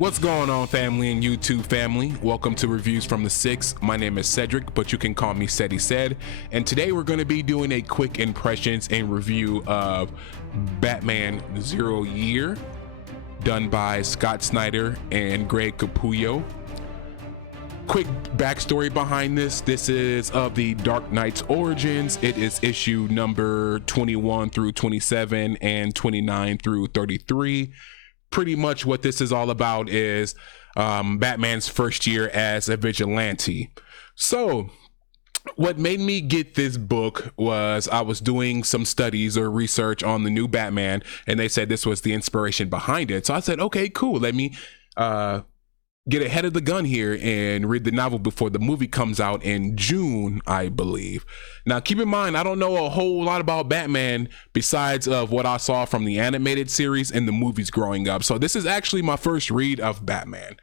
What's going on, family and YouTube family? Welcome to Reviews from the Six. My name is Cedric, but you can call me Ceddy Said. And today we're going to be doing a quick impressions and review of Batman Zero Year, done by Scott Snyder and Greg Capullo. Quick backstory behind this. This is of the Dark Knight's origins. It is issue number 21 through 27 and 29 through 33. Pretty much what this is all about is Batman's first year as a vigilante. So what made me get this book was I was doing some studies or research on the new Batman, and they said this was the inspiration behind it. So I said, okay, cool. Let me get ahead of the gun here and read the novel before the movie comes out in June, I believe. Now, keep in mind, I don't know a whole lot about Batman besides of what I saw from the animated series and the movies growing up. So this is actually my first read of Batman.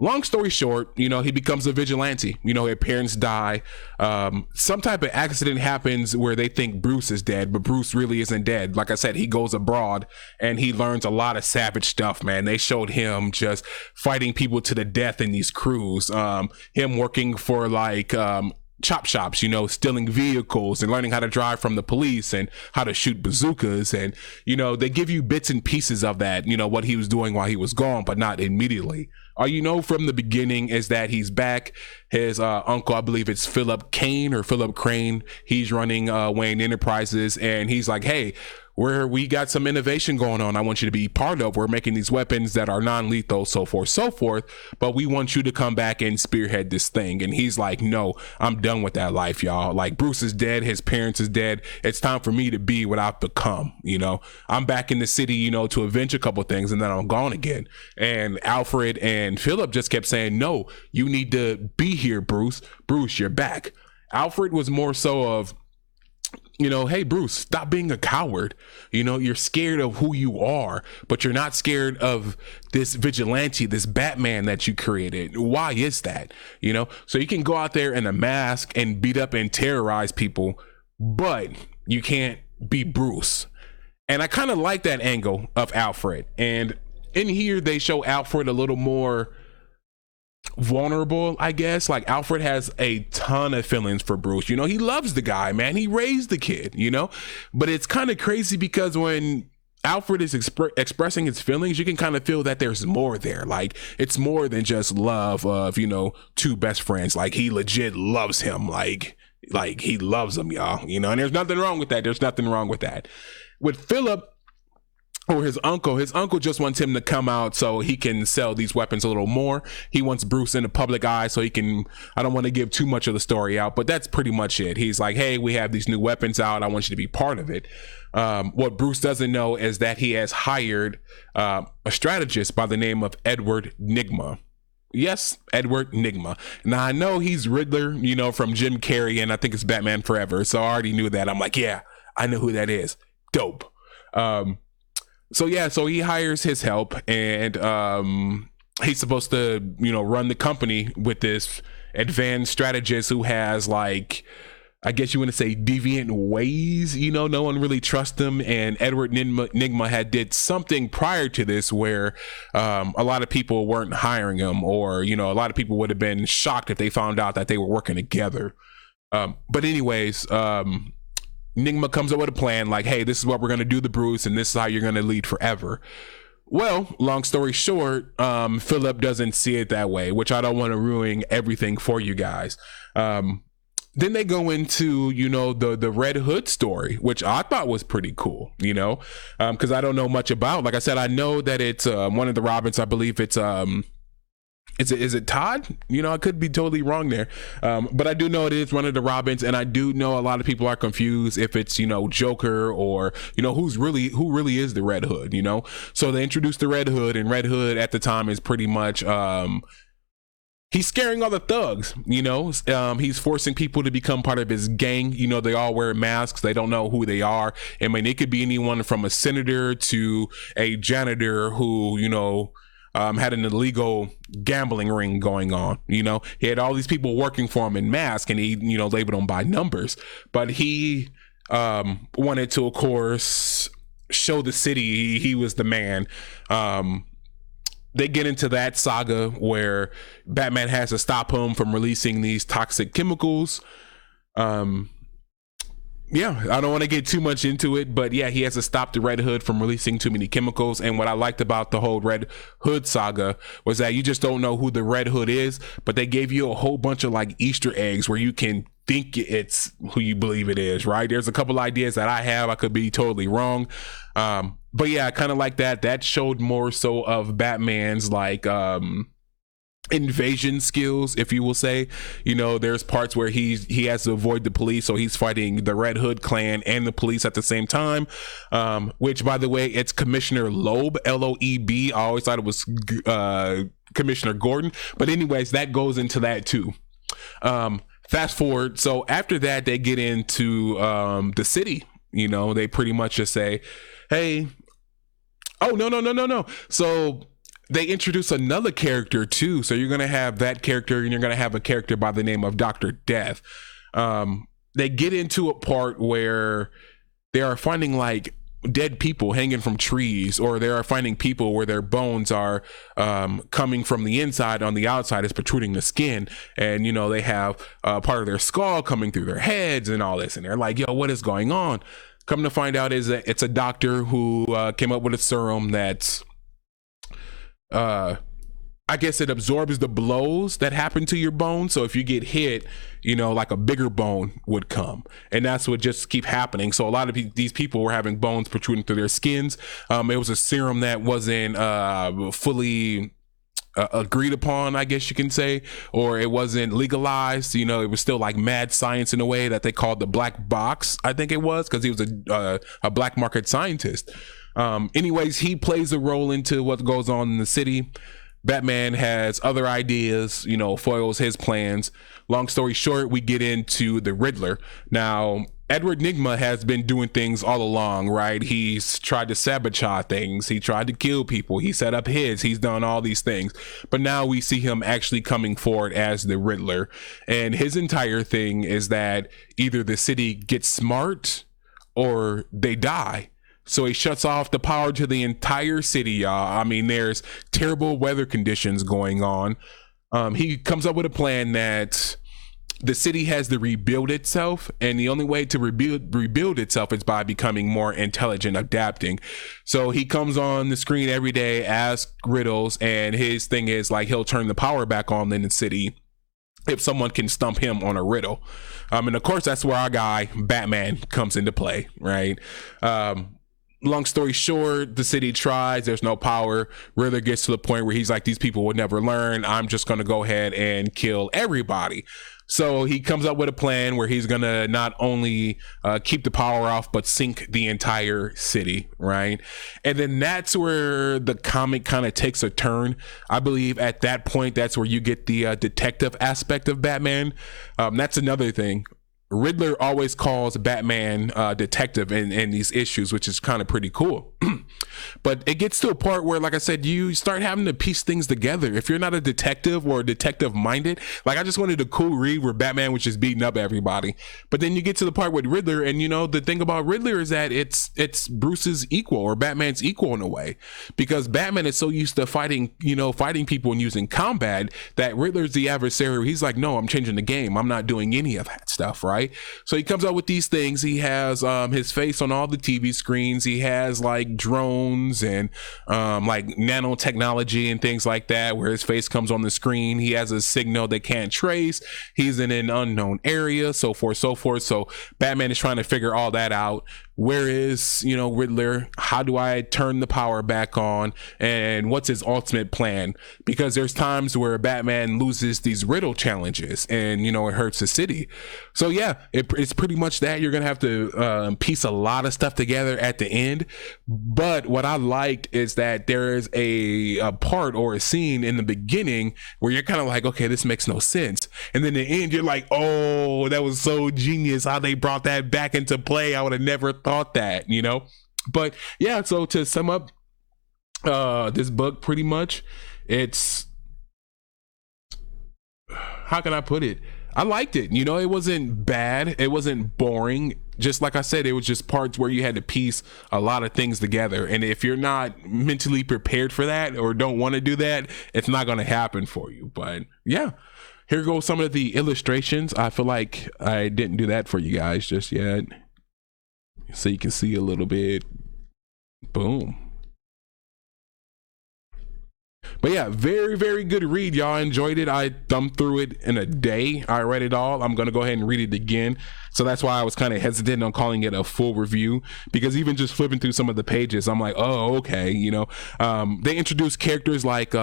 Long story short, he becomes a vigilante. His parents die. Some type of accident happens where they think Bruce is dead, but Bruce really isn't dead. Like I said, he goes abroad and he learns a lot of savage stuff, man. They showed him just fighting people to the death in these crews. Him working for chop shops, stealing vehicles and learning how to drive from the police and how to shoot bazookas. And, they give you bits and pieces of that, what he was doing while he was gone, but not immediately. All from the beginning is that he's back. His uncle, I believe it's Philip Crane. He's running Wayne Enterprises, and he's like, hey, we got some innovation going on I want you to be part of. We're making these weapons that are non-lethal, so forth, but we want you to come back and spearhead this thing. And he's like, no, I'm done with that life, y'all. Like, Bruce is dead, his parents is dead. It's time for me to be what I've become. I'm back in the city, to avenge a couple things, and then I'm gone again. And Alfred and Philip just kept saying, no, you need to be here, Bruce, you're back. Alfred was more so of, hey, Bruce, stop being a coward. You're scared of who you are, but you're not scared of this vigilante, this Batman that you created. Why is that? So you can go out there in a mask and beat up and terrorize people, but you can't be Bruce. And I kind of like that angle of Alfred. And in here, they show Alfred a little more vulnerable, I guess. Like, Alfred has a ton of feelings for Bruce. He loves the guy, man. He raised the kid, but it's kind of crazy because when Alfred is expressing his feelings, you can kind of feel that there's more there. Like, it's more than just love of, two best friends. Like, he legit loves him. Like he loves him, y'all, and there's nothing wrong with that. With Philip, or his uncle just wants him to come out so he can sell these weapons a little more. He wants Bruce in the public eye so he can, I don't want to give too much of the story out, but that's pretty much it. He's like, hey, we have these new weapons out. I want you to be part of it. What Bruce doesn't know is that he has hired a strategist by the name of Edward Nygma. Yes, Edward Nygma. Now, I know he's Riddler, from Jim Carrey, and I think it's Batman Forever. So I already knew that. I'm like, yeah, I know who that is. Dope. So he hires his help, and he's supposed to, run the company with this advanced strategist who has, like, I guess you want to say deviant ways. No one really trusts him. And Edward Nygma had did something prior to this where a lot of people weren't hiring him, or, a lot of people would have been shocked if they found out that they were working together. But anyways, Nygma comes up with a plan like, hey, this is what we're going to do to Bruce, and this is how you're going to lead forever. Well, long story short, Philip doesn't see it that way, which I don't want to ruin everything for you guys. Then they go into, the Red Hood story, which I thought was pretty cool, because I don't know much about. Like I said, I know that it's one of the Robins. I believe it's is it Todd? I could be totally wrong there. But I do know it is one of the Robins, and I do know a lot of people are confused if it's, Joker or, who really is the Red Hood, So they introduced the Red Hood, and Red Hood at the time is pretty much, he's scaring all the thugs, he's forcing people to become part of his gang. They all wear masks. They don't know who they are. I mean, it could be anyone from a senator to a janitor who, had an illegal gambling ring going on. He had all these people working for him in masks, and he, labeled them by numbers. But he wanted to, of course, show the city he was the man. they get into that saga where Batman has to stop him from releasing these toxic chemicals. Yeah, I don't want to get too much into it, but yeah, he has to stop the Red Hood from releasing too many chemicals. And what I liked about the whole Red Hood saga was that you just don't know who the Red Hood is, but they gave you a whole bunch of like Easter eggs where you can think it's who you believe it is, right? There's a couple ideas that I have, I could be totally wrong. But yeah, I kind of like that. That showed more so of Batman's like invasion skills, if you will say. You know, there's parts where he has to avoid the police, so he's fighting the Red Hood clan and the police at the same time, which, by the way, it's Commissioner Loeb, Loeb. I always thought it was Commissioner Gordon, but anyways, that goes into that too. Fast forward, so after that they get into the city. You know, they pretty much just say, hey, oh no, so they introduce another character too. So you're gonna have that character, and you're gonna have a character by the name of Dr. Death. They get into a part where they are finding like dead people hanging from trees, or they are finding people where their bones are coming from the inside, on the outside is protruding the skin, and you know, they have part of their skull coming through their heads and all this, and they're like, yo, what is going on? Come to find out is that it's a doctor who came up with a serum that's I guess it absorbs the blows that happen to your bone. So if you get hit, you know, like a bigger bone would come, and that's what just keep happening. So a lot of these people were having bones protruding through their skins. It was a serum that wasn't fully agreed upon, I guess you can say, or it wasn't legalized. You know, it was still like mad science in a way that they called the black box, I think it was, because he was a black market scientist. Anyways, he plays a role into what goes on in the city. Batman has other ideas, you know, foils his plans. Long story short, we get into the Riddler. Now, Edward Nygma has been doing things all along, right? He's tried to sabotage things. He tried to kill people. He set up his. He's done all these things. But now we see him actually coming forward as the Riddler. And his entire thing is that either the city gets smart or they die. So he shuts off the power to the entire city, y'all. I mean, there's terrible weather conditions going on. He comes up with a plan that the city has to rebuild itself, and the only way to rebuild itself is by becoming more intelligent, adapting. So he comes on the screen every day, asks riddles, and his thing is like he'll turn the power back on in the city if someone can stump him on a riddle. And of course, that's where our guy Batman comes into play, right? Long story short, the city tries, there's no power. Riddler gets to the point where he's like, these people will never learn. I'm just going to go ahead and kill everybody. So he comes up with a plan where he's going to not only keep the power off, but sink the entire city, right? And then that's where the comic kind of takes a turn. I believe at that point, that's where you get the detective aspect of Batman. That's another thing. Riddler always calls Batman detective in these issues, which is kind of pretty cool. But it gets to a part where, like I said, you start having to piece things together. If you're not a detective or detective minded, like I just wanted a cool read where Batman was just beating up everybody. But then you get to the part with Riddler, and you know, the thing about Riddler is that it's Bruce's equal, or Batman's equal in a way, because Batman is so used to fighting people and using combat, that Riddler's the adversary. He's like, no, I'm changing the game. I'm not doing any of that stuff, right? So he comes out with these things. He has his face on all the TV screens. He has like drones and like nanotechnology and things like that, where his face comes on the screen. He has a signal they can't trace. He's in an unknown area, so forth, so forth. So Batman is trying to figure all that out. Where is, you know, Riddler? How do I turn the power back on? And what's his ultimate plan? Because there's times where Batman loses these riddle challenges, and you know, it hurts the city. So yeah, it's pretty much that. You're gonna have to piece a lot of stuff together at the end. But what I liked is that there is a part or a scene in the beginning where you're kind of like, okay, this makes no sense, and then the end you're like, oh, that was so genius how they brought that back into play. I would have never thought that, you know. But yeah, so to sum up this book, pretty much, it's, how can I put it? I liked it. You know, it wasn't bad. It wasn't boring. just like I said, it was just parts where you had to piece a lot of things together, and if you're not mentally prepared for that or don't want to do that, it's not going to happen for you. But yeah, here goes some of the illustrations. I feel like I didn't do that for you guys just yet, so you can see a little bit. Boom. But yeah, very, very good read, y'all. I enjoyed it. I thumbed through it in a day. I read it all. I'm gonna go ahead and read it again. So that's why I was kind of hesitant on calling it a full review, because even just flipping through some of the pages, I'm like, oh, okay, you know. They introduce characters like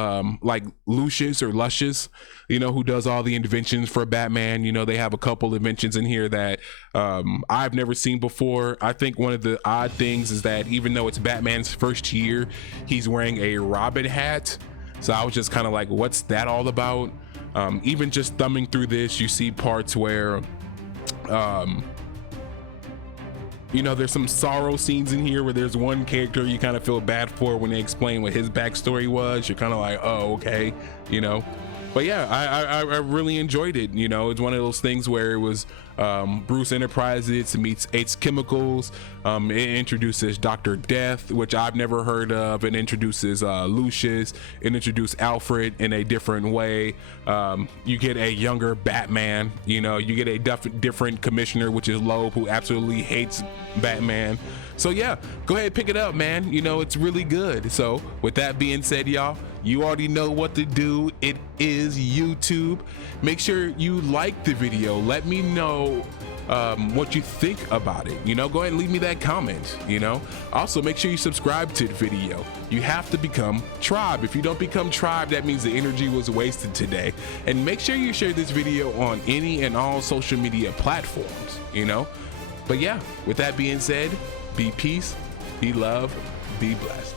Lucius or Luscious, you know, who does all the inventions for Batman. You know, they have a couple inventions in here that I've never seen before. I think one of the odd things is that even though it's Batman's first year, he's wearing a Robin hat. So I was just kind of like, what's that all about? Even just thumbing through this, you see parts where you know, there's some sorrow scenes in here where there's one character you kind of feel bad for when they explain what his backstory was. You're kind of like, oh, okay, you know. But yeah, I really enjoyed it. You know, it's one of those things where it was Bruce Enterprises meets Ace Chemicals. It introduces Dr. Death, which I've never heard of. It introduces Lucius. It introduced Alfred in a different way. You get a younger Batman. You know, you get a different commissioner, which is Loeb, who absolutely hates Batman. So yeah, go ahead, pick it up, man. You know, it's really good. So with that being said, y'all, you already know what to do. It is YouTube. Make sure you like the video. Let me know what you think about it. You know, go ahead and leave me that comment. You know, also make sure you subscribe to the video. You have to become Tribe. If you don't become Tribe, that means the energy was wasted today. And make sure you share this video on any and all social media platforms, you know. But yeah, with that being said, be peace, be love, be blessed.